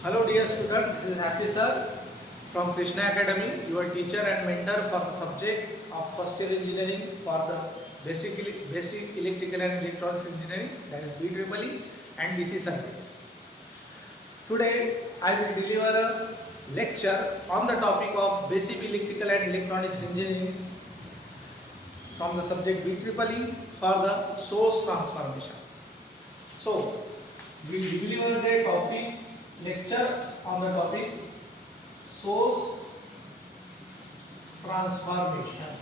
Hello dear student, this is Happy sir from Krishna Academy, your teacher and mentor for the subject of first year engineering for the basic electrical and electronics engineering, that is BEEE and DC circuits. Today I will deliver a lecture on the topic of basic electrical and electronics engineering from the subject BEEE for the source transformation. So we will deliver the topic lecture on the topic source transformation.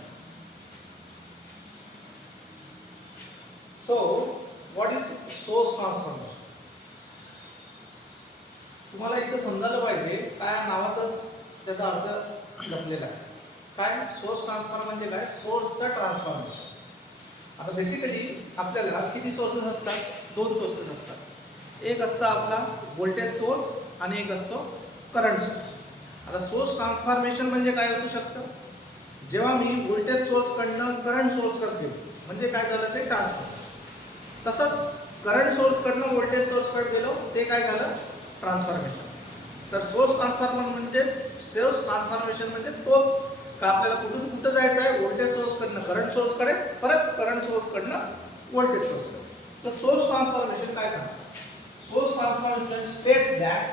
So what is source transformation? तुम्हाला इथे समजायला पाहिजे काय नावातच त्याचा अर्थ लपलेला आहे. काय सोर्स ट्रान्सफॉर्म म्हणजे काय? सोर्सचं ट्रान्सफॉर्मेशन. आता बेसिकली आपल्याला किती सोर्सेस असतात? दोन सोर्सेस असतात. एक असतं आपला व्होल्टेज सोर्स आणि एक असतो करंट सोर्स. आता सोर्स ट्रान्सफॉर्मेशन म्हणजे काय असू शकतं? जेव्हा मी व्होल्टेज सोर्सकडनं करंट सोर्सकडे म्हणजे काय झालं ते ट्रान्सफर. तसंच करंट सोर्सकडनं व्होल्टेज सोर्सकडे गेलो ते काय झालं? ट्रान्सफॉर्मेशन. तर सोर्स ट्रान्सफॉर्मेशन म्हणजे तोच का आपल्याला कुठून कुठं जायचं आहे? व्होल्टेज सोर्सकडनं करंट सोर्सकडे, परत करंट सोर्सकडनं व्होल्टेज सोर्सकडे. तर सोर्स ट्रान्सफॉर्मेशन काय सांगतं? Source transformation states that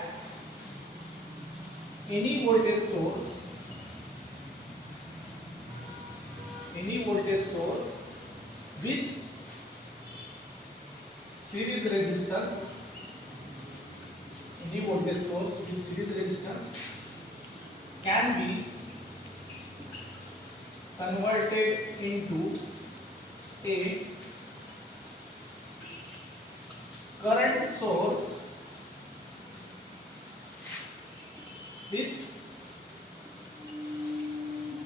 any voltage source with series resistance, can be converted into a current source with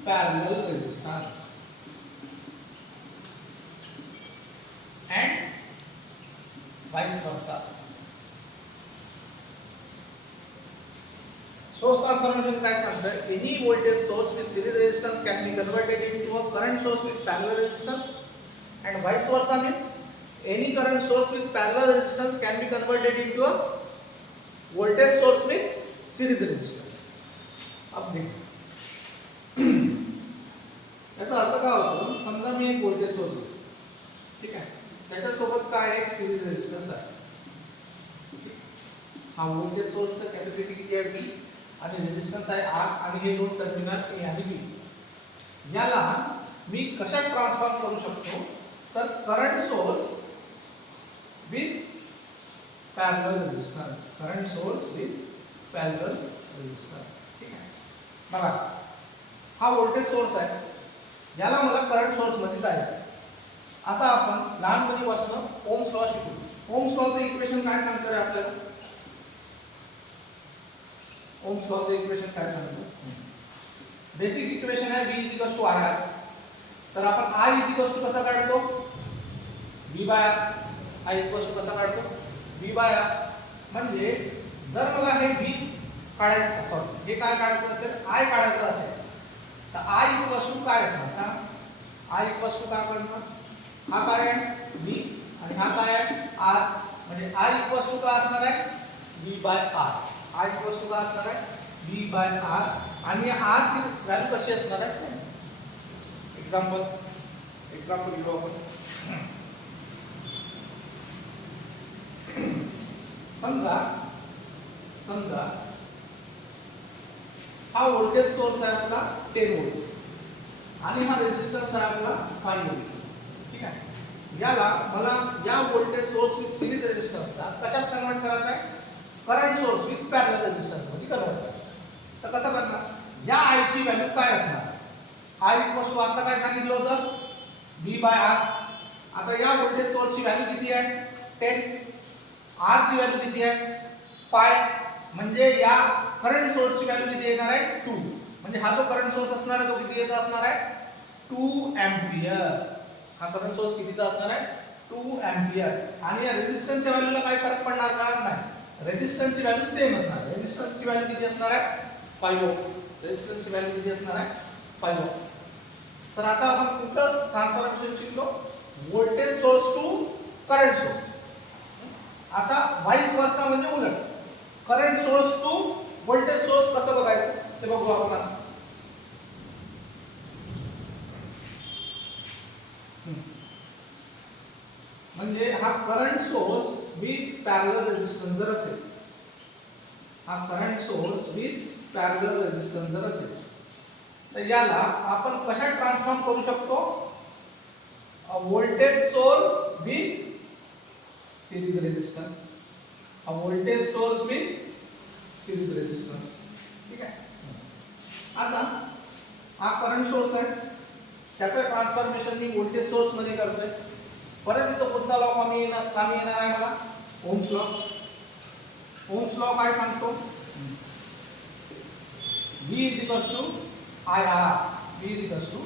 parallel resistance and vice versa. Source transformation काय सांगतं? Any voltage source with series resistance can be converted into a current source with parallel resistance and vice versa means any current source with parallel resistance can be converted into a voltage source with series resistance. अब देखो याचा अर्थ काय होतो? समजा मी एक voltage source आहे, ठीक आहे, त्याच्यासोबत काय एक सिरीज रेजिस्टन्स आहे. हा व्होल्टेज सोर्सचा कॅपॅसिटी किती आहे? V आणि रेजिस्टन्स आहे R आणि हे दोन टर्मिनल A आणि B. याला मी कशात ट्रान्सफॉर्म करू शकतो? तर current source with parallel resistance, current source with parallel resistance. ठीक आहे, बघा हा व्होल्टेज सोर्स आहे, याला मला करंट सोर्स मध्ये जायचं आहे. आता आपण लहानपणीपासून ओम्स लॉ शिकलो. ओम्स लॉचं इक्वेशन काय सांगतं रे आपल्याला? ओम्स लॉचं इक्वेशन काय सांगतं? बेसिक इक्वेशन आहे V = IR. तर आपण I कसा काढतो? V/R. I कसा काढतो? V/R. म्हणजे जर मला हे V काढायचं असेल, हे काय काढायचं असेल? I काढायचं असेल तर I काय असणार सांग? I काय करणार? हा काय आहे? V आणि हा काय आहे? R. म्हणजे I काय असणार आहे? V/R. I काय असणार आहे? V/R. आणि R ची व्हॅल्यू कशी असणार आहे? सेम. एक्झाम्पल घेऊ आपण. समजा हा व्होल्टेज सोर्स आहे आपला 10 व्होल्ट आणि हा रेजिस्टन्स आहे आपला 5 व्होल्ट. ठीक आहे, याला मला या व्होल्टेज सोर्स विथ सिरीज रेजिस्टन्सला कशात कन्वर्ट करायचं आहे? Current source with parallel resistance मध्ये कन्वर्ट करायचं. तर कसं करणार? या I ची व्हॅल्यू काय असणार? I आता काय सांगितलं होतं? V/R. आता या व्होल्टेज सोर्सची व्हॅल्यू किती आहे? 10. R ची व्हॅल्यू किती आहे? 5. म्हणजे या करंट सोर्सची व्हॅल्यू किती येणार आहे? 2. म्हणजे हा जो करंट सोर्स असणार आहे तो किती याचा असणार आहे? 2 एंपियर. हा करंट सोर्स कितीचा असणार आहे? 2 एंपियर. आणि या रेजिस्टन्सच्या व्हॅल्यूला काय फरक पडणार का? नाही, रेजिस्टन्सची व्हॅल्यू सेम असणार. रेजिस्टन्सची व्हॅल्यू किती असणार आहे? 5 ओम. रेजिस्टन्सची व्हॅल्यू किती असणार आहे? 5 ओम. तर आता आपण कुठलं ट्रान्सफॉर्मेशन शिकलो? Voltage source to current source. आता व्हाईस वर्सा म्हणजे उलट, current source to voltage source कसं बघायचं ते बघू आपण आता. म्हणजे हा current source with parallel resistance जर असेल, हा current source with parallel resistance जर असेल तर याला आपण कशात ट्रान्सफॉर्म करू शकतो? Voltage source with series resistance. Voltage source with series resistance. ठीक आहे. आता हा करंट सोर्स आहे, त्याचं ट्रान्सफॉर्मेशन मी व्होल्टेज सोर्स मध्ये करतोय. परत इथं कोणता लॉ कामी येणार आहे मला? Ohm's law. ओम्स लॉ काय सांगतो? V is to IR. V is to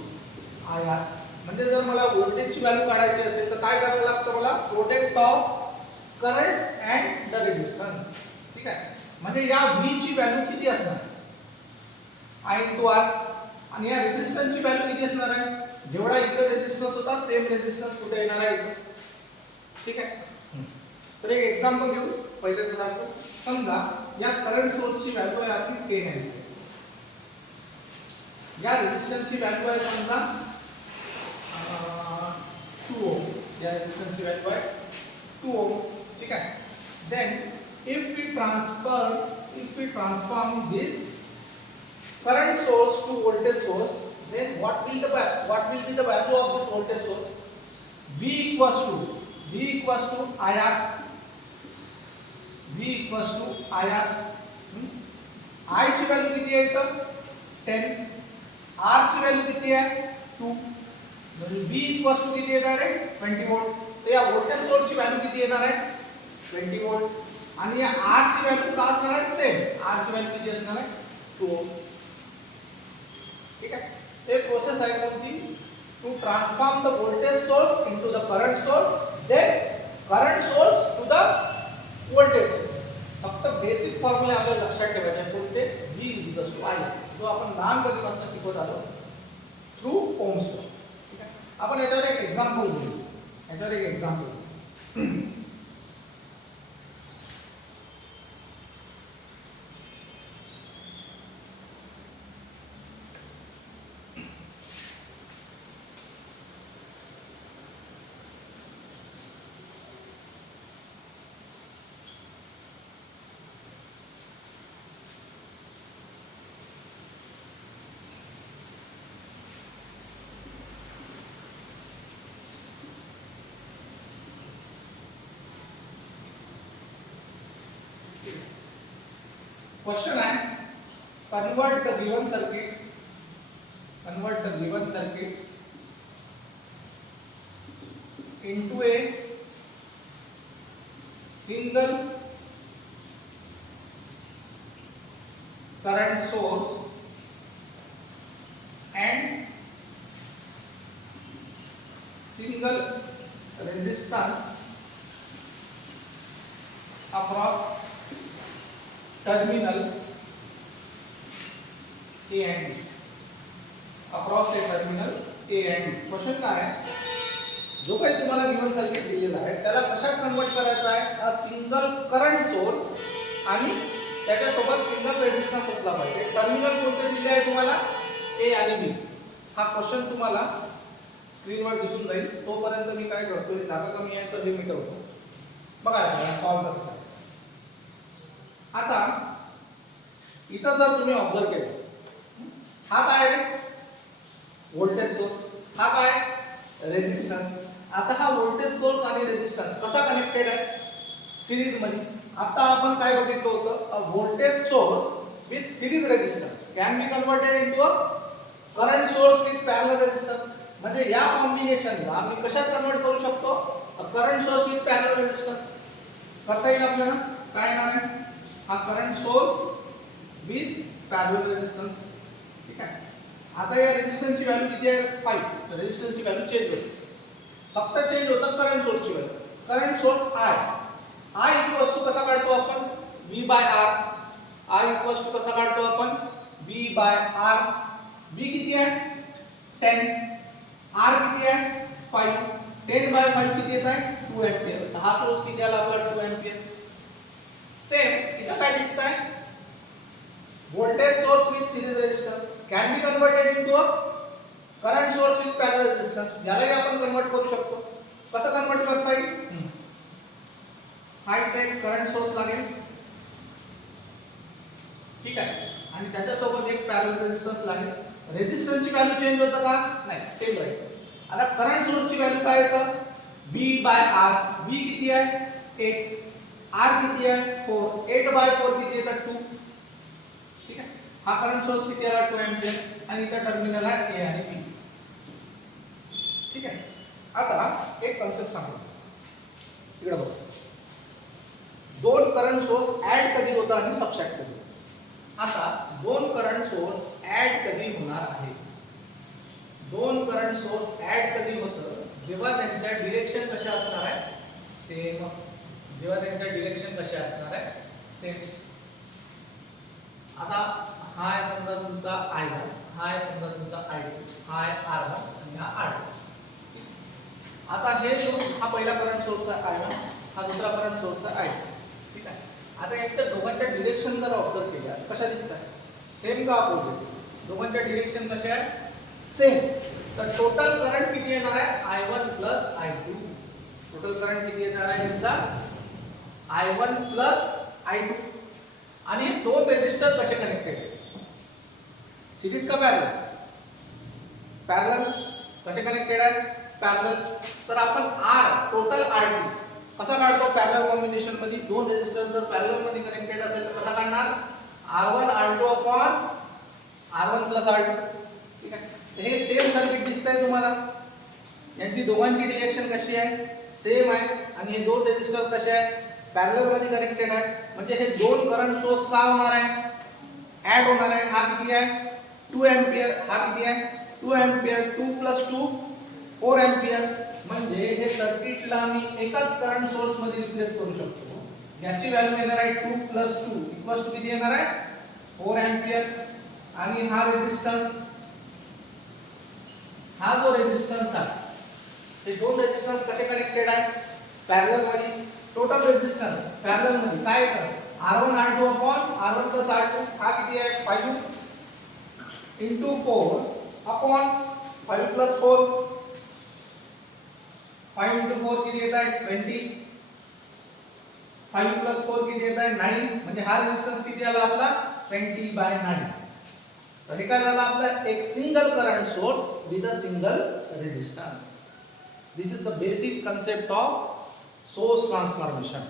IR. म्हणजे जर मला व्होल्टेजची व्हॅल्यू काढायची असेल तर काय करावं लागतं मला? Product of current and the resistance. ठीक आहे. म्हणजे या V ची व्हॅल्यू किती असणार? I × R. आणि या रेझिस्टन्सची व्हॅल्यू किती असणार आहे? जेवढा इकडे रेझिस्टन्स होता सेम रेझिस्टन्स कुठे येणार आहे इथे. ठीक आहे. तर एक एक्झाम्पल घेऊ. पहिल्याचं सांगतो. समजा या करंट सोर्सची व्हॅल्यू आहे आपली 10 अँपिअर. या रेझिस्टन्सची व्हॅल्यू आहे समजा 2 ओम. या रेझिस्टन्सची व्हॅल्यू आहे 2 ओम. ठीक आहे. Then if we transform this current source to voltage source, then what will be the value of this voltage source? V equals to IR. V equals to IR. I ची value किती आहे इथं? 10. R ची value किती आहे? 2. म्हणजे V equals to किती येणार आहे? 20 व्होल्ट. तर या व्होल्टेज सोर्स ची व्हॅल्यू किती येणार आहे? 20 व्होल्ट. आणि या R ची व्हॅल्यू काय असणार आहे? सेम. R ची व्हॅल्यू किती असणार आहे? 2 ओम. ठीक आहे. हे प्रोसेस आहे कोणती? To transform the voltage source into the current source, then current source to the voltage source. फक्त बेसिक फॉर्म्युले आपल्याला लक्षात ठेवायचे कोणते? V इज टू I, जो आपण लहानपणीपासून शिकवत आलो थ्रू ओम्स लॉ. ठीक आहे. आपण याच्यावर एक एक्झाम्पल घेऊ. क्वेश्चन है convert the given circuit into a single current source and single resistance across terminal A and B. Across a terminal A and B. Question काय आहे? जो काही तुम्हाला गिवन सर्किट दिलेला आहे त्याला कशात कन्वर्ट करायचा आहे? हा सिंगल करंट सोर्स आणि त्याच्यासोबत सिंगल रेझिस्टन्स असला पाहिजे. टर्मिनल कोणते दिले आहे तुम्हाला? A आणि B. हा क्वेश्चन तुम्हाला स्क्रीनवर दिसून जाईल. तोपर्यंत मी काय करतो, ही जागा कमी आहे तर हे मिटवतो. बघा सॉल्व कसं करायचं. आता इथं जर तुम्ही ऑब्झर्व केलं, हा काय आहे? Voltage source. हा काय? रेझिस्टन्स. आता हा व्होल्टेज सोर्स आणि रेझिस्टन्स कसा कनेक्टेड आहे? सिरीज मध्ये. आता आपण काय बघितलं होतं? A voltage source with series resistance can be converted into a current source with parallel resistance. म्हणजे या कॉम्बिनेशनला आम्ही कशात कन्वर्ट करू शकतो? A current source with parallel resistance. करता येईल आपल्याला. काय येणार आहे? हा current source with parallel resistance. ठीक आहे. आता या रेझिस्टन्सची व्हॅल्यू किती आहे? 5. तर रेझिस्टन्सची व्हॅल्यू चेंज होते. फक्त चेंज होतं करंट सोर्सची value. Current source I equals to कसा काढतो आपण? V/R. I इक्वल्स टू कसा काढतो आपण? V/R. V किती आहे? 10. R किती आहे? 5. 10/5 किती येत आहे? 2 एंपियर. हा सोर्स किती आला आपला? 2 एंपियर. सेम इथं काय दिसत आहे? voltage source with series resistance can be converted into a current source with parallel resistance. यालाही आपण कन्वर्ट करू शकतो. कसं कन्वर्ट करता येईल? हा इथे एक करंट सोर्स लागेल, ठीक आहे, आणि त्याच्यासोबत एक पॅरलल रेजिस्टन्स लागेल. रेजिस्टन्सची व्हॅल्यू चेंज होतं का? नाही, सेम राहील. आता करंट सोर्सची व्हॅल्यू काय येतं? V/R. V किती आहे? 8. R किती आहे? 4. 8/4 किती येतं? 2. ठीक आहे. हा करंट सोर्स किती आला? 2 एंपियर, आणि इथं टर्मिनल आहे A आणि B. ठीक आहे. आता एक कन्सेप्ट सांगतो, इकडे बघा. दोन करंट सोर्स ऍड कधी होतं आणि सबट्रॅक्ट कधी होतं? आता दोन करंट सोर्स ऍड कधी होणार आहे? दोन करंट सोर्स ऍड कधी होतं? जेव्हा त्यांच्या डिरेक्शन कशा असणार आहे? सेम. जेव्हा त्यांच्या डिरेक्शन कशा असणार आहे? सेम. आता हा आहे समजा तुमचा I1, हा आहे समजा तुमचा I2, हा आहे R1 आणि हा R2. आता हे जो हा पहिला करंट सोर्स आहे I1, हा दुसरा करंट सोर्स आहे I2. ठीक आहे. आता यांच्या दोघांच्या डिरेक्शन जर ऑब्झर्व केल्या कशा दिसतात? सेम का अपोजिट? दोघांच्या डिरेक्शन कशा आहे? सेम. तर टोटल करंट किती येणार आहे? I1 plus I2. Total current किती येणार आहे तुमचा? I1 plus I2. आणि हे दोन रेजिस्टर कसे कनेक्टेड आहेत? सिरीज का पॅरलल? पॅरलल. कसे कनेक्टेड आहे? पॅरलल. तर आपण R टोटल R2 कसा काढतो? पॅरलल कॉम्बिनेशन मध्ये दोन रेजिस्टर जर पॅरलल मध्ये कनेक्टेड असेल तर कसा काढणार? R1 R2 upon R1 plus R2. ठीक आहे. हे सेम सर्किट दिसतंय तुम्हाला. यांची दोघांची डिरेक्शन कशी आहे? सेम आहे, आणि हे दोन रेजिस्टर कसे आहेत? पॅरलल मध्ये कनेक्टेड आहे. म्हणजे हे दोन करंट सोर्स का होणार आहे? ऍड होणार आहे. हा किती आहे? 2 एंपियर. हा किती आहे? 2 एंपियर. 2 + 2 4 एंपियर. म्हणजे हे सर्किटला मी एकाच करंट सोर्स मध्ये रिप्लेस करू शकतो. याची व्हॅल्यू येणार आहे 2 + 2 किती येणार आहे? 4 एंपियर. आणि हा रेजिस्टन्स, हा जो रेजिस्टन्स आहे, हे दोन रेजिस्टन्स कसे कनेक्टेड आहे? पॅरलल मध्ये. टोटल रेजिस्टन्स पॅरलल मध्ये काय येतं? R1 R2 upon R1 plus R2. हा किती आहे? 5 into 4 अपॉन 5 + 4. 5 into 4 किती येत आहे? 20. 5 + 4 किती येत आहे? 9. म्हणजे हा रेजिस्टन्स किती आला आपला? 20/9. तर हे काय झालं आपलं? एक single current source with a single resistance. This is the basic concept of source transformation.